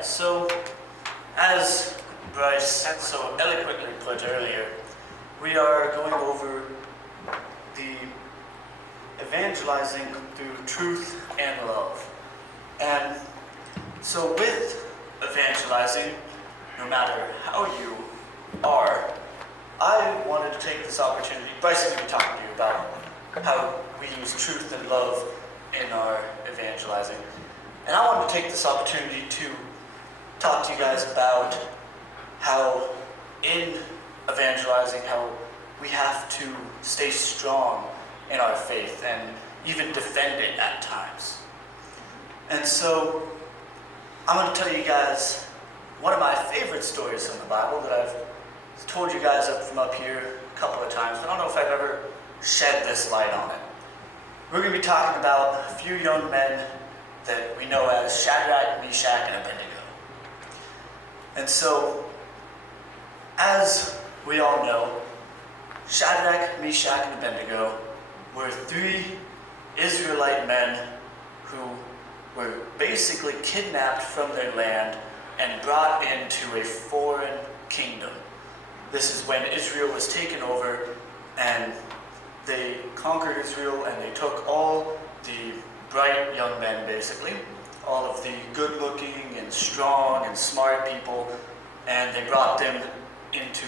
Alright, so as Bryce so eloquently put earlier, we are going over the evangelizing through truth and love. And so with evangelizing, no matter how you are, I wanted to take this opportunity. Bryce is going to be talking to you about how we use truth and love in our evangelizing. And I wanted to take this opportunity to talk to you guys about how in evangelizing, how we have to stay strong in our faith and even defend it at times. And so I'm going to tell you guys one of my favorite stories from the Bible that I've told you guys up from up here a couple of times. I don't know if I've ever shed this light on it. We're going to be talking about a few young men that we know as Shadrach, Meshach, and Abednego. And so, as we all know, Shadrach, Meshach, and Abednego were three Israelite men who were basically kidnapped from their land and brought into a foreign kingdom. This is when Israel was taken over, and they conquered Israel, and they took all the bright young men, basically, all of the good-looking and strong and smart people, and they brought them into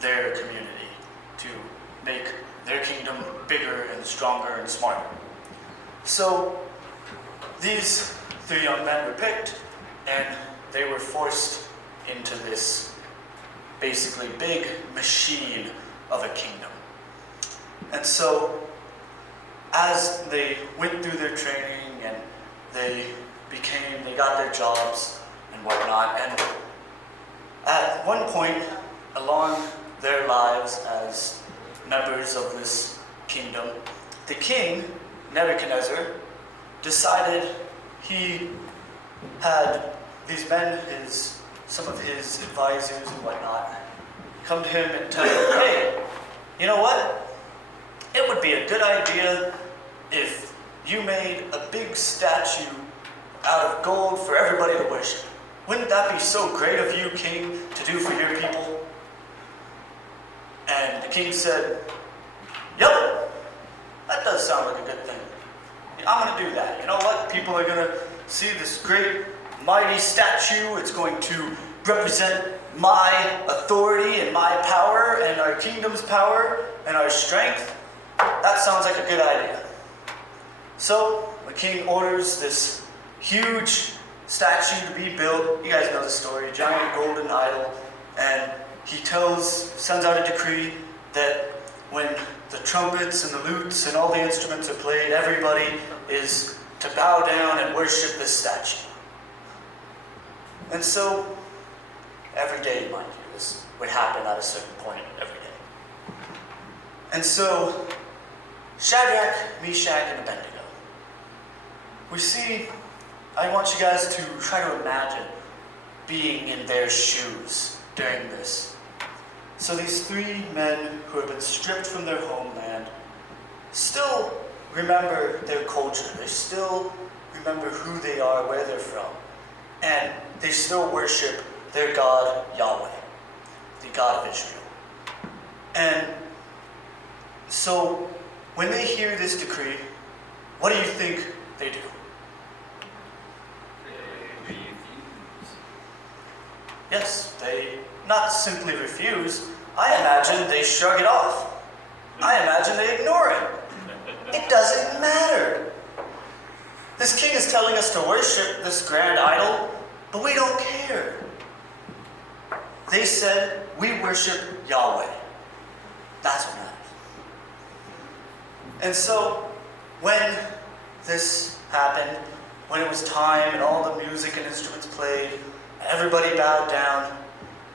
their community to make their kingdom bigger and stronger and smarter. So these three young men were picked, and they were forced into this basically big machine of a kingdom. And so as they went through their training and they got their jobs and whatnot, and at one point along their lives as members of this kingdom, the king, Nebuchadnezzar, decided he had these men, some of his advisors and whatnot, come to him and tell him, hey, you know what? It would be a good idea if you made a big statue out of gold for everybody to worship. Wouldn't that be so great of you, king, to do for your people? And the king said, yep, that does sound like a good thing. I'm going to do that. You know what? People are going to see this great, mighty statue. It's going to represent my authority and my power and our kingdom's power and our strength. That sounds like a good idea. So the king orders this huge statue to be built. You guys know the story, giant golden idol. And he sends out a decree that when the trumpets and the lutes and all the instruments are played, everybody is to bow down and worship this statue. And so every day, mind you, this would happen at a certain point every day. And so Shadrach, Meshach, and Abednego. I want you guys to try to imagine being in their shoes during this. So these three men who have been stripped from their homeland still remember their culture. They still remember who they are, where they're from. And they still worship their God, Yahweh, the God of Israel. And so when they hear this decree, what do you think they do? They refuse. Yes, they not simply refuse. I imagine they shrug it off. I imagine they ignore it. It doesn't matter. This king is telling us to worship this grand idol, but we don't care. They said, we worship Yahweh. That's what matters. And so, when this happened, when it was time and all the music and instruments played, and everybody bowed down,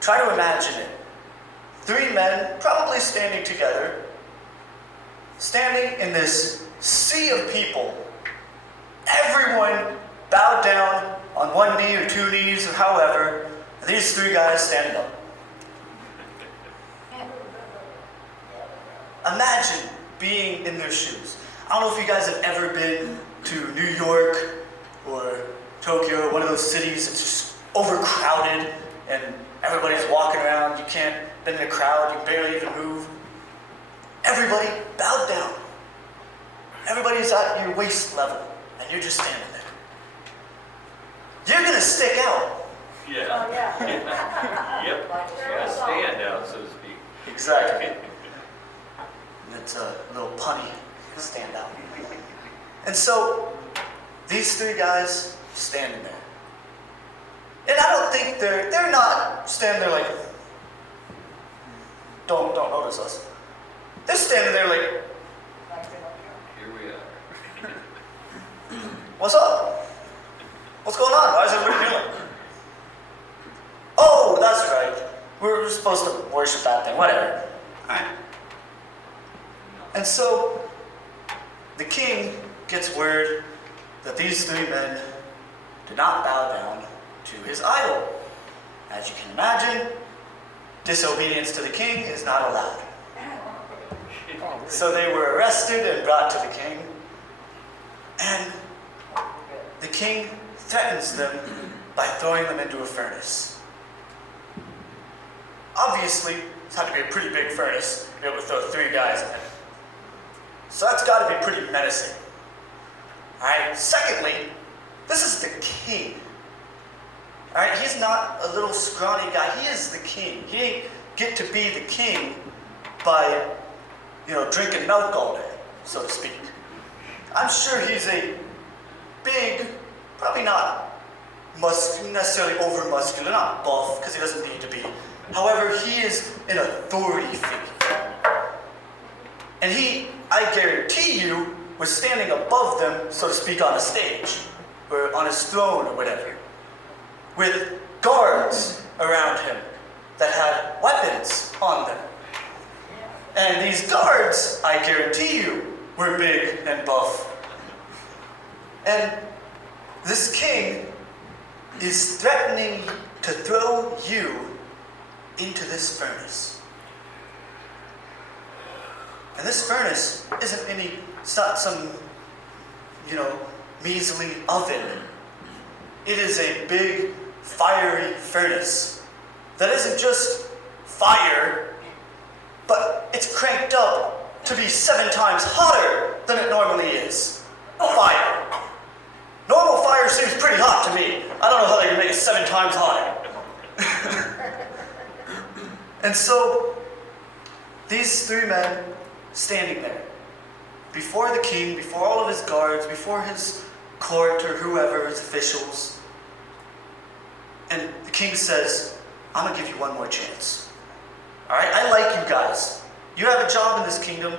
try to imagine it. Three men, probably standing together, standing in this sea of people. Everyone bowed down on one knee or two knees or however, and these three guys standing up. Imagine being in their shoes. I don't know if you guys have ever been to New York or Tokyo, one of those cities that's just overcrowded, and everybody's walking around. You can't, in a crowd, you barely even move. Everybody bowed down. Everybody's at your waist level, and you're just standing there. You're gonna stick out. Yeah. Oh, yeah. Yep. Yeah, stand out, so to speak. Exactly. It's a little punny stand out. And so, these three guys standing there. And I don't think they're not standing there like, don't notice us. They're standing there like, Here we are. what's up? What's going on? Why is everybody kneeling? Oh, that's right. We're supposed to worship that thing, whatever. Alright. And so, the king gets word that these three men did not bow down to his idol. As you can imagine, disobedience to the king is not allowed. So they were arrested and brought to the king. And the king threatens them by throwing them into a furnace. Obviously, it's had to be a pretty big furnace to be able to throw three guys in it. So that's got to be pretty menacing. Alright, secondly, this is the king. Alright, he's not a little scrawny guy, he is the king. He didn't get to be the king by, drinking milk all day, so to speak. I'm sure he's a big, probably not necessarily over-muscular, not buff, because he doesn't need to be. However, he is an authority figure. And he, I guarantee you, was standing above them, so to speak, on a stage, or on his throne, or whatever, with guards around him that had weapons on them. And these guards, I guarantee you, were big and buff. And this king is threatening to throw you into this furnace. And this furnace isn't it's not some, measly oven. It is a big, fiery furnace that isn't just fire, but it's cranked up to be 7 times hotter than it normally is. Fire. Normal fire seems pretty hot to me. I don't know how they can make it 7 times hotter. And so, these three men standing there, before the king, before all of his guards, before his court or whoever, his officials, and the king says, I'm going to give you one more chance. Alright, I like you guys. You have a job in this kingdom.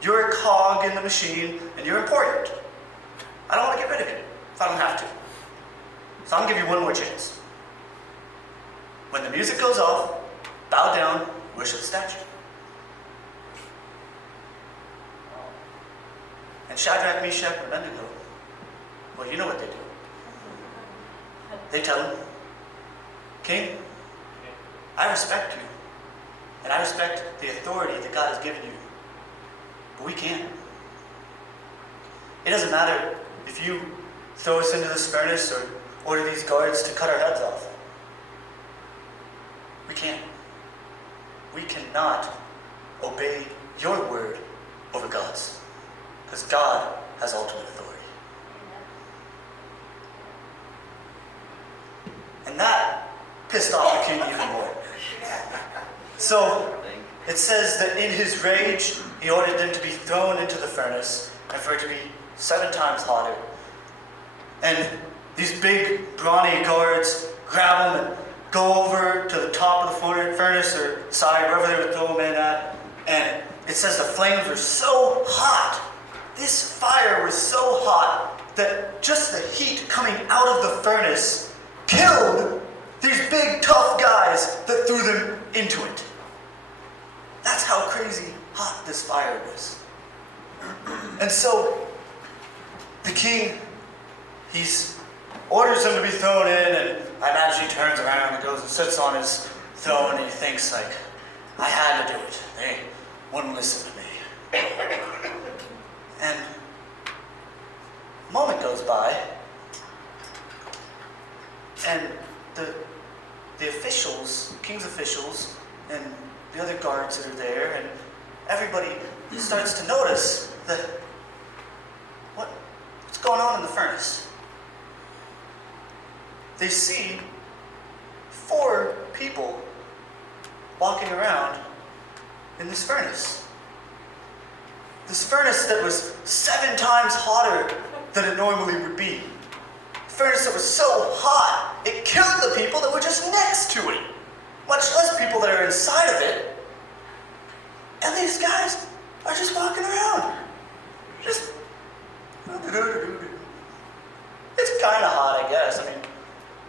You're a cog in the machine, and you're important. I don't want to get rid of you if I don't have to. So I'm going to give you one more chance. When the music goes off, bow down, worship the statue. And Shadrach, Meshach, and Abednego, well, you know what they do. They tell him, King, I respect you, and I respect the authority that God has given you, but we can't. It doesn't matter if you throw us into this furnace or order these guards to cut our heads off. We can't. We cannot obey your word over God's, because God has ultimate authority. And that pissed off the king even more. So, it says that in his rage, he ordered them to be thrown into the furnace, and for it to be 7 times hotter. And these big, brawny guards grab him and go over to the top of the furnace or side, wherever they would throw him in at. And it says the flames were so hot. This fire was so hot that just the heat coming out of the furnace killed these big, tough guys that threw them into it. That's how crazy hot this fire was. And so, the king, he orders them to be thrown in, and I imagine he turns around and goes and sits on his throne, and he thinks like, I had to do it. They wouldn't listen to me. And a moment goes by, and the officials, king's officials, and the other guards that are there, and everybody starts to notice that what's going on in the furnace. They see 4 people walking around in this furnace. This furnace that was 7 times hotter than it normally would be. A furnace that was so hot, it killed the people that were just next to it, much less people that are inside of it. And these guys are just walking around. Just... It's kind of hot, I guess. I mean,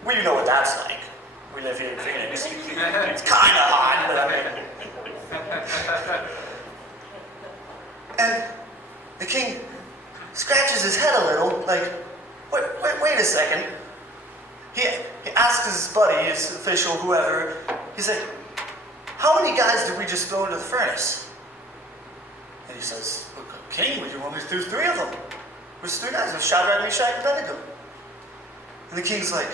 we know what that's like. We live here in Phoenix. It's kind of hot, but I mean... And the king scratches his head a little, like, wait a second. He asks his buddy, his official, whoever, he's like, how many guys did we just throw into the furnace? And he says, king, we only threw 3 of them. There's 3 guys, there's Shadrach, Meshach, and Abednego. And the king's like,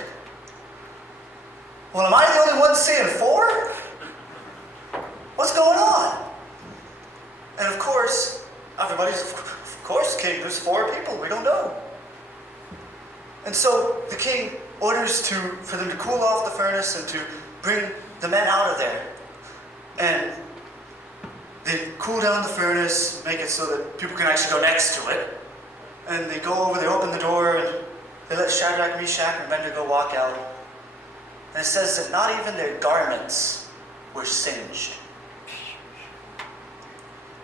well, am I the only one seeing 4? What's going on? And of course, everybody's, of course, king, there's 4 people, we don't know. And so the king orders for them to cool off the furnace and to bring the men out of there. And they cool down the furnace, make it so that people can actually go next to it. And they go over, they open the door, and they let Shadrach, Meshach, and Abednego walk out. And it says that not even their garments were singed.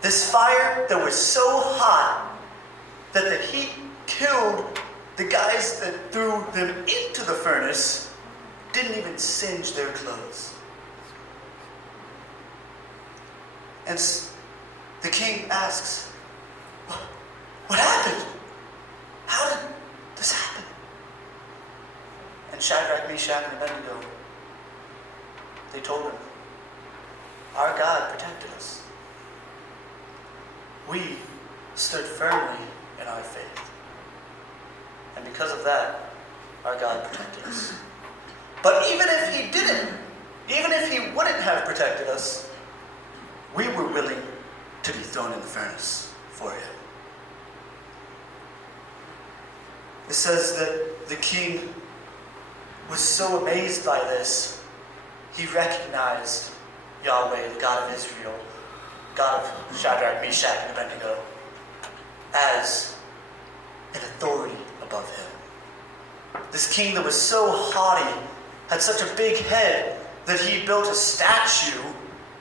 This fire that was so hot that the heat killed the guys that threw them into the furnace didn't even singe their clothes. And the king asks, what happened? How did this happen? And Shadrach, Meshach, and Abednego, they told him, our God protected us. We stood firmly in our faith. And because of that, our God protected us. But even if he didn't, even if he wouldn't have protected us, we were willing to be thrown in the furnace for him. It says that the king was so amazed by this, he recognized Yahweh, the God of Israel, God of Shadrach, Meshach, and Abednego, as an authority above him. This king that was so haughty, had such a big head, that he built a statue,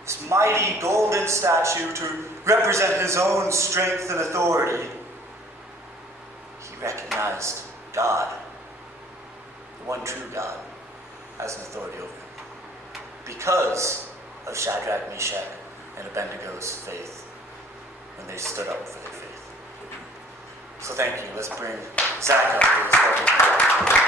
this mighty golden statue to represent his own strength and authority. He recognized God, the one true God, as an authority over him, because of Shadrach, Meshach, and Abednego's faith when they stood up for their faith. So thank you. Let's bring Zach up here.